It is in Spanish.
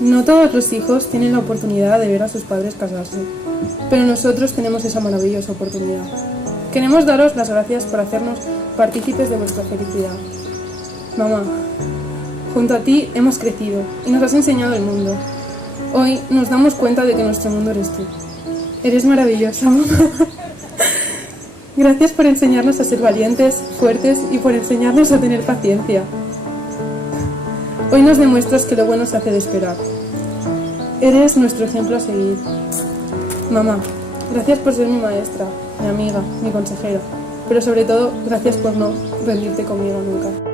No todos los hijos tienen la oportunidad de ver a sus padres casarse, pero nosotros tenemos esa maravillosa oportunidad. Queremos daros las gracias por hacernos partícipes de vuestra felicidad. Mamá, junto a ti hemos crecido y nos has enseñado el mundo. Hoy nos damos cuenta de que nuestro mundo eres tú. Eres maravillosa, mamá. Gracias por enseñarnos a ser valientes, fuertes y por enseñarnos a tener paciencia. Hoy nos demuestras que lo bueno se hace de esperar. Eres nuestro ejemplo a seguir. Mamá, gracias por ser mi maestra, mi amiga, mi consejera, pero sobre todo, gracias por no rendirte conmigo nunca.